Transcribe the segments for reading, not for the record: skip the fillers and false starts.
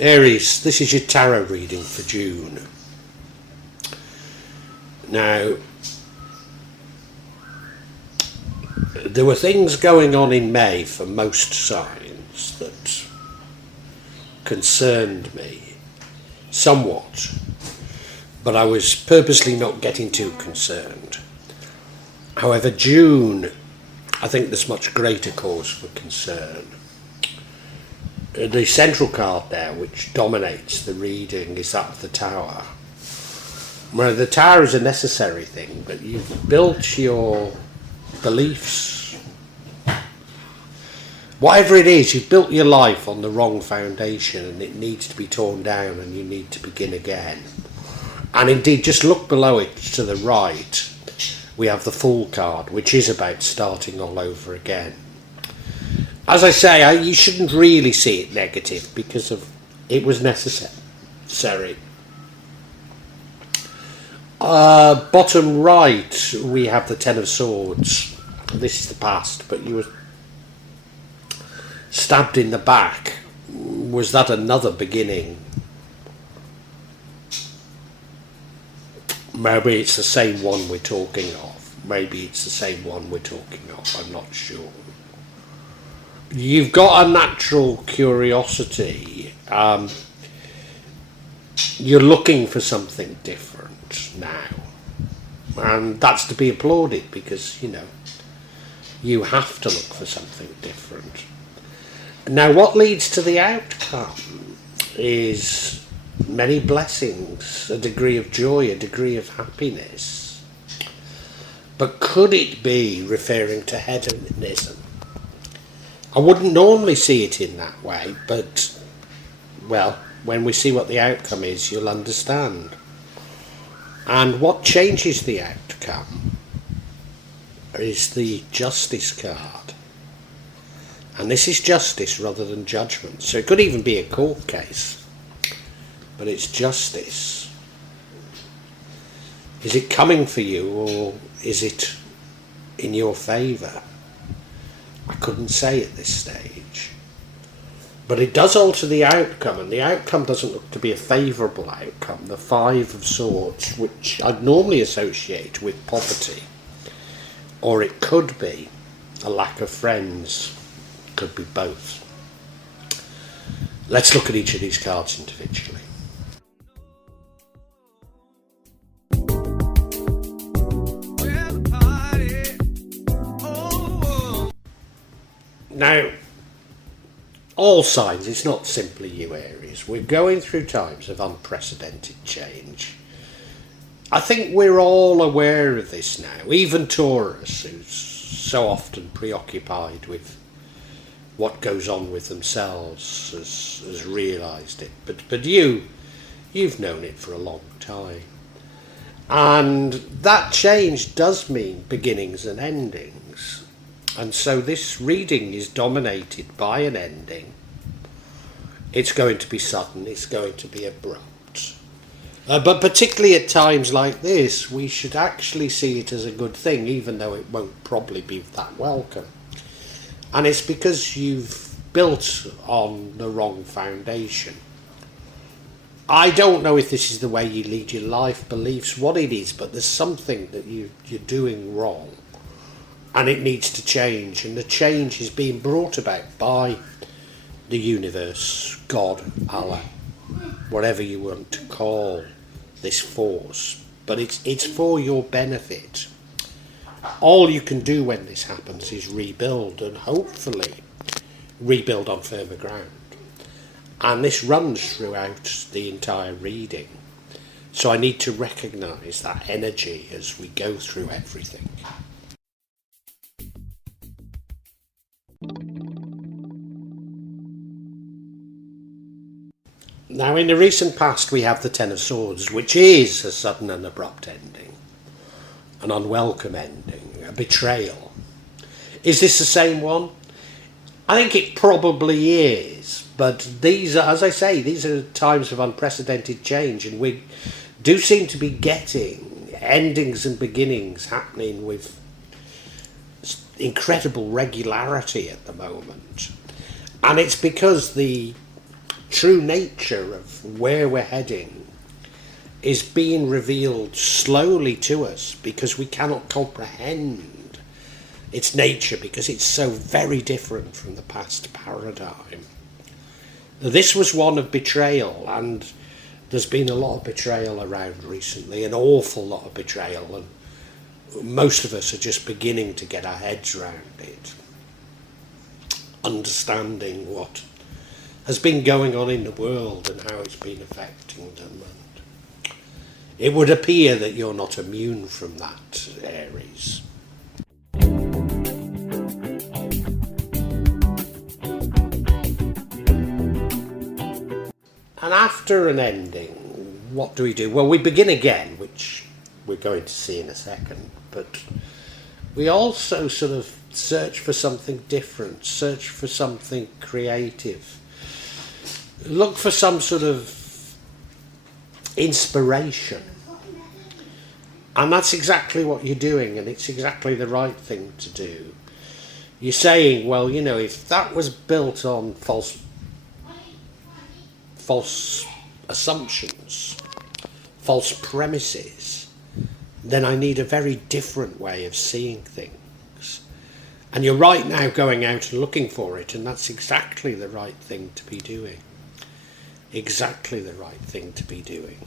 Aries, this is your tarot reading for June. Now, there were things going on in May for most signs that concerned me somewhat, but I was purposely not getting too concerned. However, June, I think there's much greater cause for concern. The central card now, which dominates the reading, is that of the Tower. Well, the Tower is a necessary thing, but you've built your beliefs. Whatever it is, you've built your life on the wrong foundation and it needs to be torn down and you need to begin again. And indeed, just look below it to the right. We have the Fool card, which is about starting all over again. As I say, you shouldn't really see it negative because it was necessary. Bottom right, we have the Ten of Swords. This is the past, but you were stabbed in the back. Was that another beginning? Maybe it's the same one we're talking of. Maybe it's the same one we're talking of. I'm not sure. You've got a natural curiosity. You're looking for something different now. And that's to be applauded because, you have to look for something different. Now, what leads to the outcome is many blessings, a degree of joy, a degree of happiness. But could it be referring to hedonism? I wouldn't normally see it in that way, but, well, when we see what the outcome is, you'll understand. And what changes the outcome is the Justice card. And this is justice rather than judgment. So it could even be a court case, but it's justice. Is it coming for you or is it in your favour? I couldn't say at this stage. But it does alter the outcome, and the outcome doesn't look to be a favourable outcome. The Five of Swords, which I'd normally associate with poverty, or it could be a lack of friends, could be both. Let's look at each of these cards individually. Now, all signs, it's not simply you Aries. We're going through times of unprecedented change. I think we're all aware of this now. Even Taurus, who's so often preoccupied with what goes on with themselves, has realised it. But you've known it for a long time. And that change does mean beginnings and endings. And so this reading is dominated by an ending. It's going to be sudden, it's going to be abrupt. But particularly at times like this, we should actually see it as a good thing, even though it won't probably be that welcome. And it's because you've built on the wrong foundation. I don't know if this is the way you lead your life, beliefs, what it is, but there's something that you're doing wrong. And it needs to change, and the change is being brought about by the universe, God, Allah, whatever you want to call this force. But it's for your benefit. All you can do when this happens is rebuild, and hopefully rebuild on firmer ground. And this runs throughout the entire reading. So I need to recognise that energy as we go through everything. Now, in the recent past, we have the Ten of Swords, which is a sudden and abrupt ending, an unwelcome ending, a betrayal. Is this the same one? I think it probably is, but these are, as I say, these are times of unprecedented change, and we do seem to be getting endings and beginnings happening with incredible regularity at the moment. And it's because the true nature of where we're heading is being revealed slowly to us because we cannot comprehend its nature because it's so very different from the past paradigm. This was one of betrayal, and there's been a lot of betrayal around recently, an awful lot of betrayal, and most of us are just beginning to get our heads around it, understanding what has been going on in the world and how it's been affecting them. And it would appear that you're not immune from that, Aries. And after an ending, what do we do? Well, we begin again, which we're going to see in a second, but we also sort of search for something different, search for something creative, look for some sort of inspiration. And that's exactly what you're doing, and it's exactly the right thing to do. You're saying, well, you know, if that was built on false assumptions, false premises, then I need a very different way of seeing things. And you're right now going out and looking for it, and that's exactly the right thing to be doing. Exactly the right thing to be doing.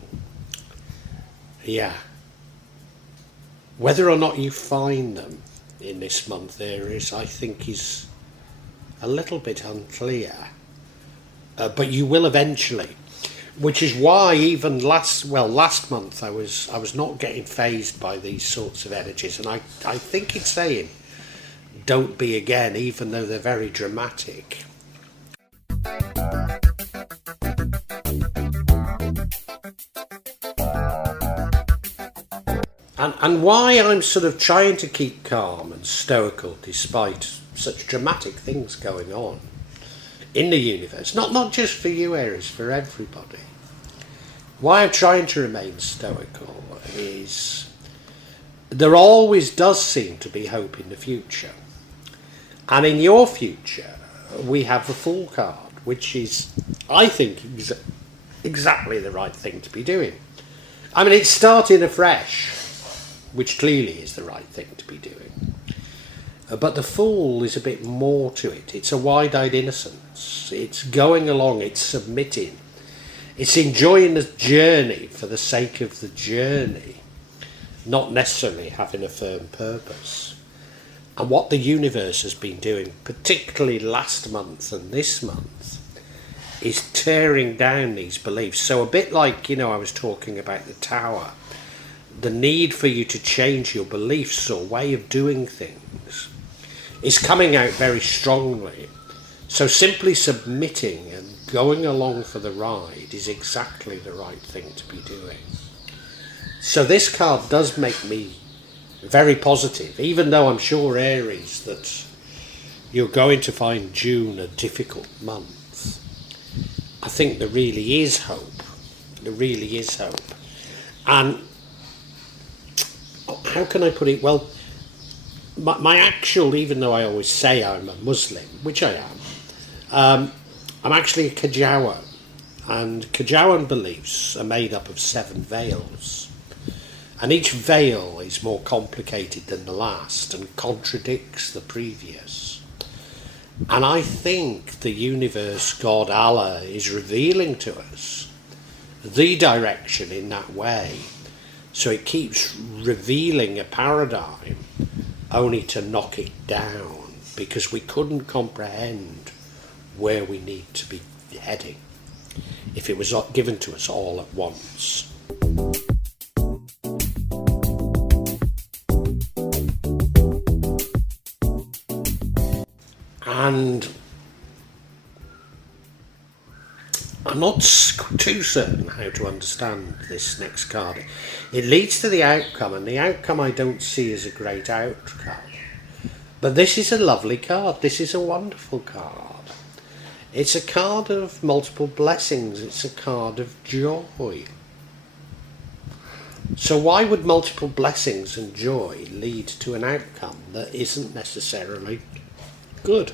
Yeah. Whether or not you find them in this month, Aries, I think is a little bit unclear. But you will eventually, which is why even last month I was not getting fazed by these sorts of energies, and I think it's saying don't be again, even though they're very dramatic. And why I'm sort of trying to keep calm and stoical despite such dramatic things going on in the universe, not just for you, Aries, for everybody. Why I'm trying to remain stoical is there always does seem to be hope in the future. And in your future, we have the Fool card, which is, I think, exactly the right thing to be doing. I mean, it's starting afresh, which clearly is the right thing to be doing. But the Fool is a bit more to it. It's a wide-eyed innocence. It's going along, it's submitting. It's enjoying the journey for the sake of the journey, not necessarily having a firm purpose. And what the universe has been doing, particularly last month and this month, is tearing down these beliefs. So a bit like, I was talking about the tower, the need for you to change your beliefs or way of doing things is coming out very strongly. So simply submitting and going along for the ride is exactly the right thing to be doing. So this card does make me very positive, even though I'm sure, Aries, that you're going to find June a difficult month. I think there really is hope. There really is hope. And how can I put it? Well, my actual, even though I always say I'm a Muslim, which I am, I'm actually a Kajawan. And Kajawan beliefs are made up of 7 veils. And each veil is more complicated than the last and contradicts the previous. And I think the universe, God, Allah, is revealing to us the direction in that way. So it keeps revealing a paradigm only to knock it down because we couldn't comprehend where we need to be heading if it was given to us all at once. And I'm not too certain how to understand this next card. It leads to the outcome, and the outcome I don't see as a great outcome. But this is a lovely card. This is a wonderful card. It's a card of multiple blessings. It's a card of joy. So why would multiple blessings and joy lead to an outcome that isn't necessarily good?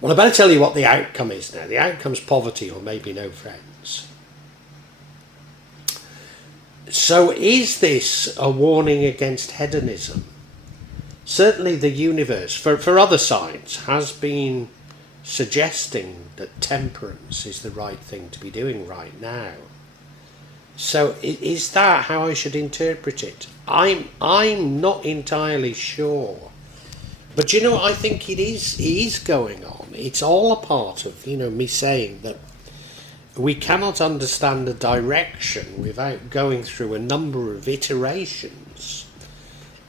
Well, I better tell you what the outcome is now. The outcome's poverty or maybe no friends. So is this a warning against hedonism? Certainly the universe, for other signs, has been suggesting that temperance is the right thing to be doing right now. So is that how I should interpret it? I'm not entirely sure. But you know, I think it is going on. It's all a part of, me saying that we cannot understand the direction without going through a number of iterations,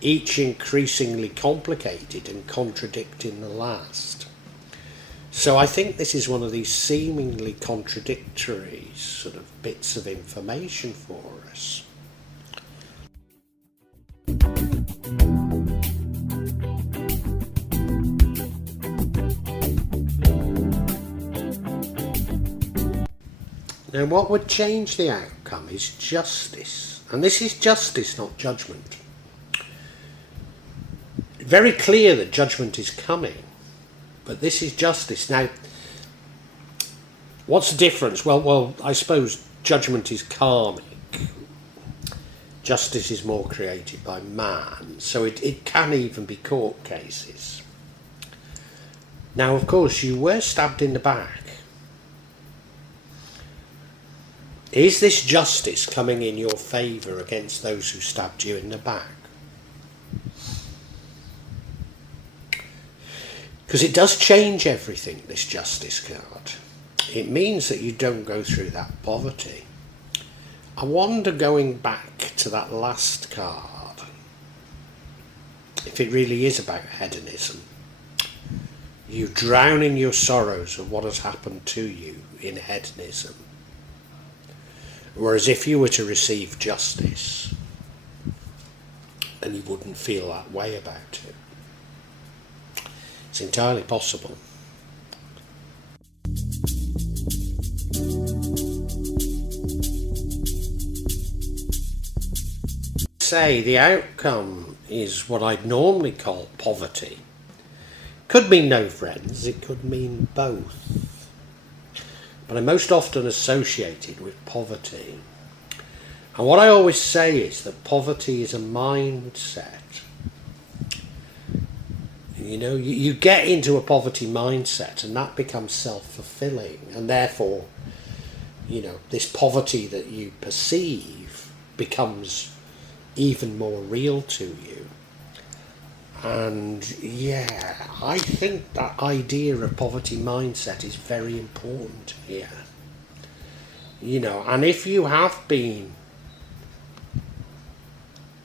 each increasingly complicated and contradicting the last. So I think this is one of these seemingly contradictory sort of bits of information for us. Now what would change the outcome is justice. And this is justice, not judgment. Very clear that judgment is coming, but this is justice. Now, what's the difference? Well, I suppose judgment is karmic. Justice is more created by man, so it can even be court cases. Now, of course, you were stabbed in the back. Is this justice coming in your favour against those who stabbed you in the back? Because it does change everything, this justice card. It means that you don't go through that poverty. I wonder, going back to that last card, if it really is about hedonism. You drown in your sorrows of what has happened to you in hedonism. Whereas if you were to receive justice, then you wouldn't feel that way about it. It's entirely possible. Say the outcome is what I'd normally call poverty. Could mean no friends, it could mean both. But I'm most often associated with poverty. And what I always say is that poverty is a mindset. You get into a poverty mindset and that becomes self-fulfilling, and therefore, this poverty that you perceive becomes even more real to you. And yeah, I think that idea of poverty mindset is very important here. And if you have been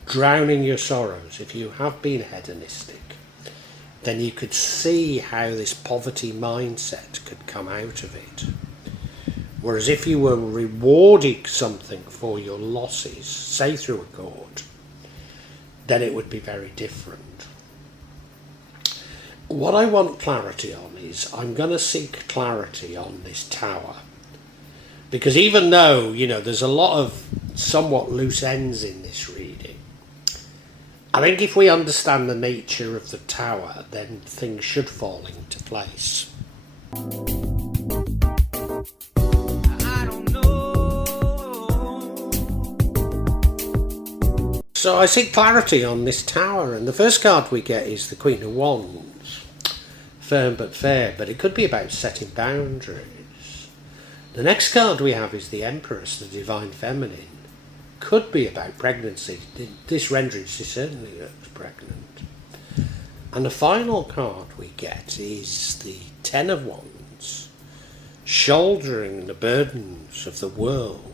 drowning your sorrows, if you have been hedonistic, then you could see how this poverty mindset could come out of it. Whereas if you were rewarding something for your losses, say through a court, then it would be very different. What I want clarity on is, I'm going to seek clarity on this tower. Because even though, there's a lot of somewhat loose ends in this reading, I think if we understand the nature of the tower, then things should fall into place. I don't know. So I seek clarity on this tower, and the first card we get is the Queen of Wands. Firm but fair, but it could be about setting boundaries. The next card we have is the Empress, the Divine Feminine. Could be about pregnancy. This rendering certainly looks pregnant. And the final card we get is the Ten of Wands, shouldering the burdens of the world,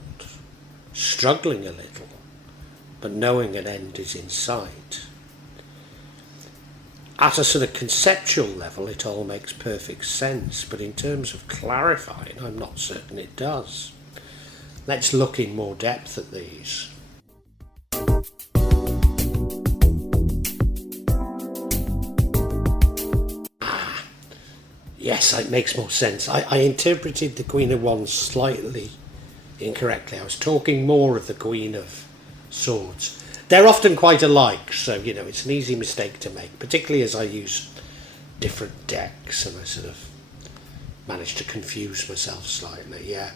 struggling a little, but knowing an end is in sight. At a sort of conceptual level, it all makes perfect sense, but in terms of clarifying, I'm not certain it does. Let's look in more depth at these. Yes, it makes more sense. I interpreted the Queen of Wands slightly incorrectly. I was talking more of the Queen of Swords. They're often quite alike, so, it's an easy mistake to make, particularly as I use different decks and I sort of Managed to confuse myself slightly, yeah.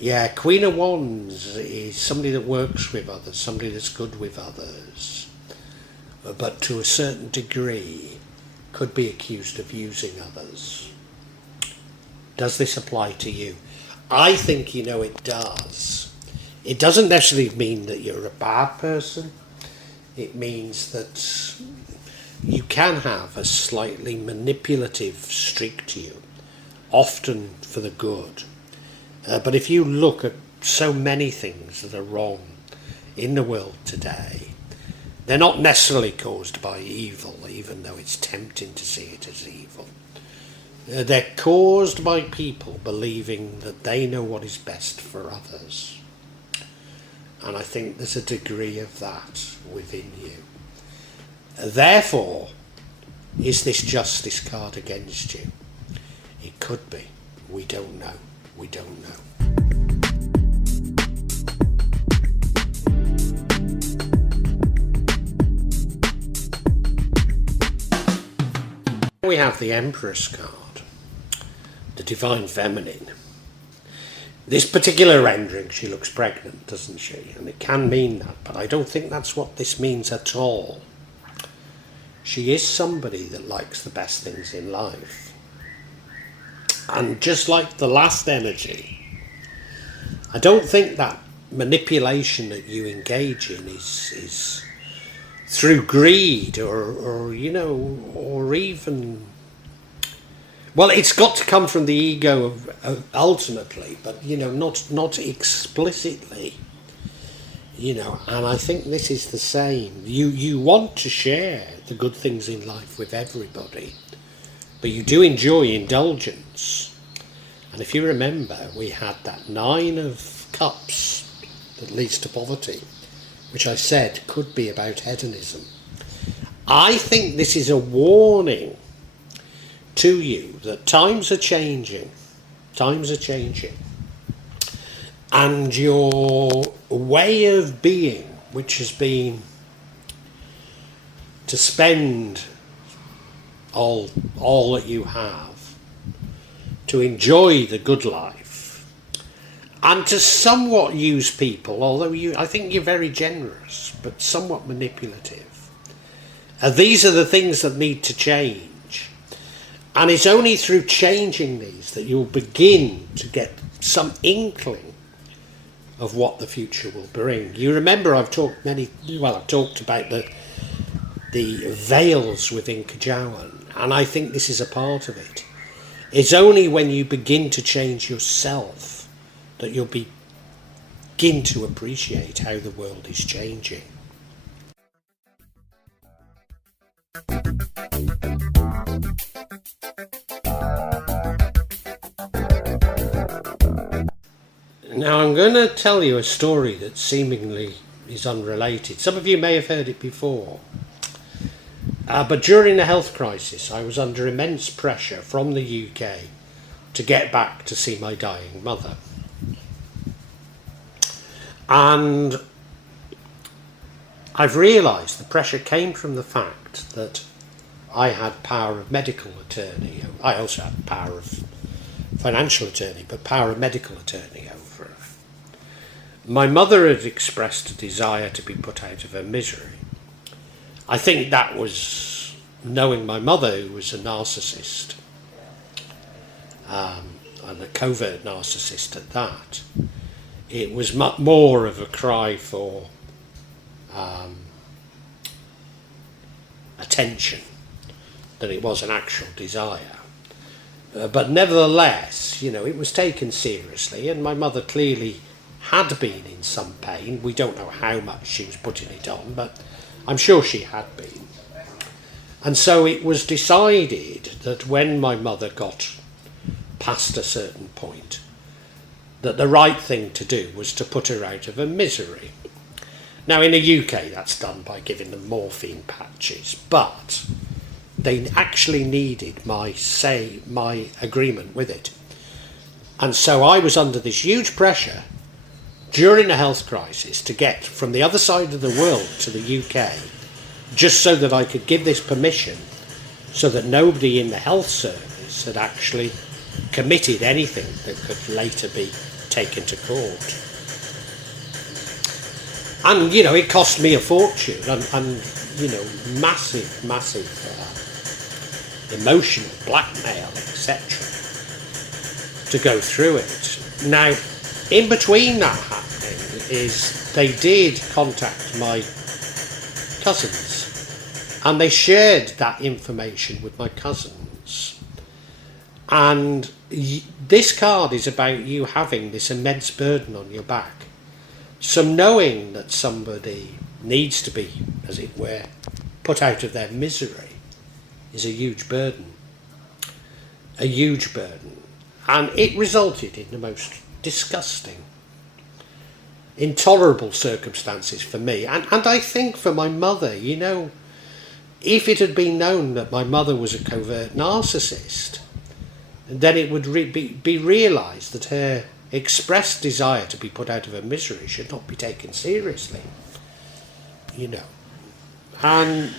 Yeah, Queen of Wands is somebody that works with others, somebody that's good with others, but to a certain degree could be accused of using others. Does this apply to you? I think, it does. It doesn't necessarily mean that you're a bad person. It means that you can have a slightly manipulative streak to you, often for the good. But if you look at so many things that are wrong in the world today, they're not necessarily caused by evil, even though it's tempting to see it as evil. They're caused by people believing that they know what is best for others. And I think there's a degree of that within you. Therefore, is this justice card against you? It could be. We don't know. We don't know. We have the Empress card, the Divine Feminine. This particular rendering, she looks pregnant, doesn't she? And it can mean that, but I don't think that's what this means at all. She is somebody that likes the best things in life. And just like the last energy, I don't think that manipulation that you engage in is through greed or even... Well, it's got to come from the ego ultimately, but, not explicitly. And I think this is the same. You want to share the good things in life with everybody, but you do enjoy indulgence. And if you remember, we had that 9 of Cups that leads to poverty, which I said could be about hedonism. I think this is a warning to you that times are changing. Times are changing. And your way of being, which has been to spend all that you have, to enjoy the good life, and to somewhat use people, although I think you're very generous, but somewhat manipulative. These are the things that need to change. And it's only through changing these that you'll begin to get some inkling of what the future will bring. You remember I've talked about the veils within Kajawan, and I think this is a part of it. It's only when you begin to change yourself that you'll begin to appreciate how the world is changing. Now I'm going to tell you a story that seemingly is unrelated. Some of you may have heard it before. But during the health crisis, I was under immense pressure from the UK to get back to see my dying mother. And I've realised the pressure came from the fact that I had power of medical attorney. I also had power of financial attorney, but power of medical attorney over her. My mother had expressed a desire to be put out of her misery. I think that was knowing my mother, who was a narcissist, and a covert narcissist at that. It was much more of a cry for attention than it was an actual desire. But nevertheless, it was taken seriously, and my mother clearly had been in some pain. We don't know how much she was putting it on, but I'm sure she had been. And so it was decided that when my mother got past a certain point, that the right thing to do was to put her out of her misery. Now in the UK that's done by giving them morphine patches, but they actually needed my agreement with it. And so I was under this huge pressure during the health crisis to get from the other side of the world to the UK, just so that I could give this permission, so that nobody in the health service had actually committed anything that could later be taken to court. And, it cost me a fortune and massive emotional blackmail, etc., to go through it. Now, in between that happening is they did contact my cousins, and they shared that information with my cousins. And this card is about you having this immense burden on your back. So knowing that somebody needs to be, as it were, put out of their misery is a huge burden. A huge burden. And it resulted in the most disgusting, intolerable circumstances for me. And I think for my mother, if it had been known that my mother was a covert narcissist, then it would be realised that her expressed desire to be put out of her misery should not be taken seriously. And,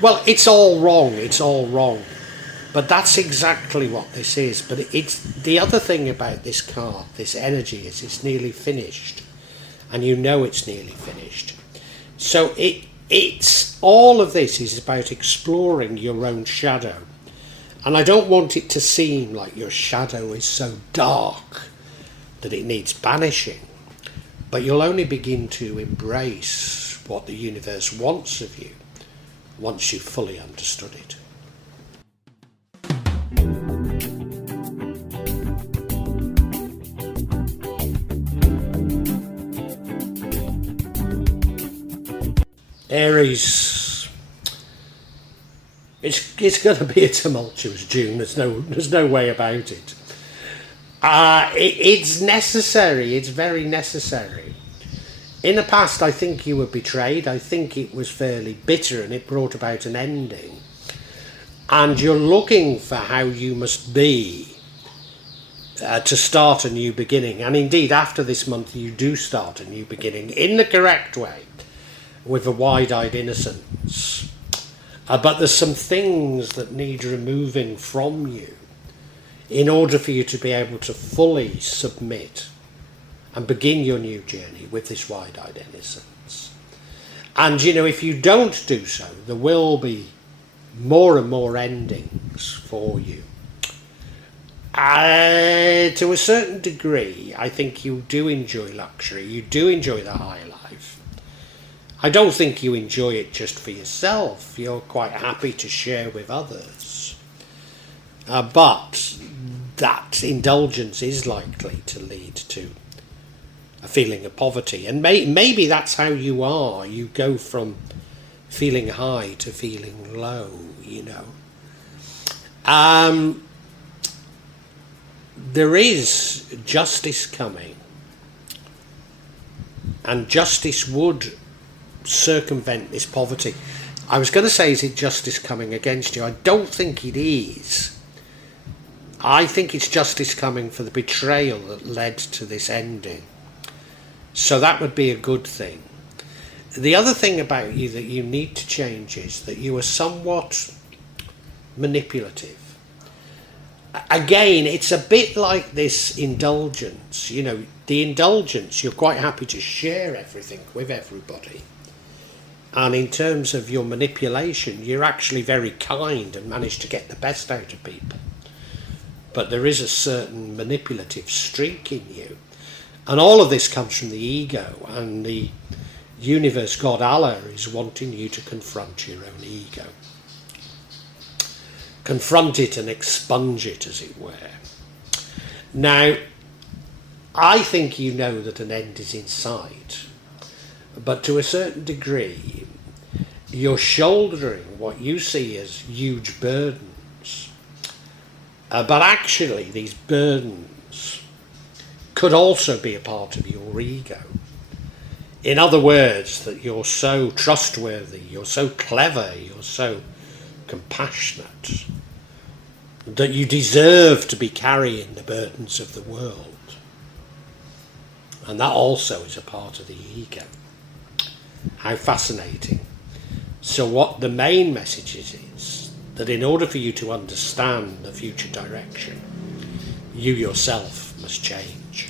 well, it's all wrong. But that's exactly what this is. But it's the other thing about this card, this energy, is it's nearly finished. And it's nearly finished. So it's all of this is about exploring your own shadow. And I don't want it to seem like your shadow is so dark that it needs banishing. But you'll only begin to embrace what the universe wants of you once you've fully understood it. Aries, it's going to be a tumultuous June. There's no way about it. It's necessary. It's very necessary. In the past, I think you were betrayed. I think it was fairly bitter, and it brought about an ending. And you're looking for how you must be to start a new beginning. And indeed, after this month, you do start a new beginning in the correct way, with a wide-eyed innocence. But there's some things that need removing from you in order for you to be able to fully submit and begin your new journey with this wide-eyed innocence. And, if you don't do so, there will be more and more endings for you. To a certain degree, I think you do enjoy luxury. You do enjoy the high life. I don't think you enjoy it just for yourself. You're quite happy to share with others. But that indulgence is likely to lead to a feeling of poverty. And maybe that's how you are. You go from feeling high to feeling low, There is justice coming. And justice would circumvent this poverty. I was going to say, is it justice coming against you? I don't think it is. I think it's justice coming for the betrayal that led to this ending. So that would be a good thing. The other thing about you that you need to change is that you are somewhat manipulative. Again, it's a bit like this indulgence. The indulgence, you're quite happy to share everything with everybody. And in terms of your manipulation, you're actually very kind and manage to get the best out of people. But there is a certain manipulative streak in you. And all of this comes from the ego, and the universe, God, Allah, is wanting you to confront your own ego. Confront it and expunge it, as it were. Now, I think you know that an end is in sight. But to a certain degree, you're shouldering what you see as huge burdens. But actually, these burdens could also be a part of your ego. In other words, that you're so trustworthy, you're so clever, you're so compassionate, that you deserve to be carrying the burdens of the world. And that also is a part of the ego. How fascinating. So what the main message is that in order for you to understand the future direction, you yourself must change.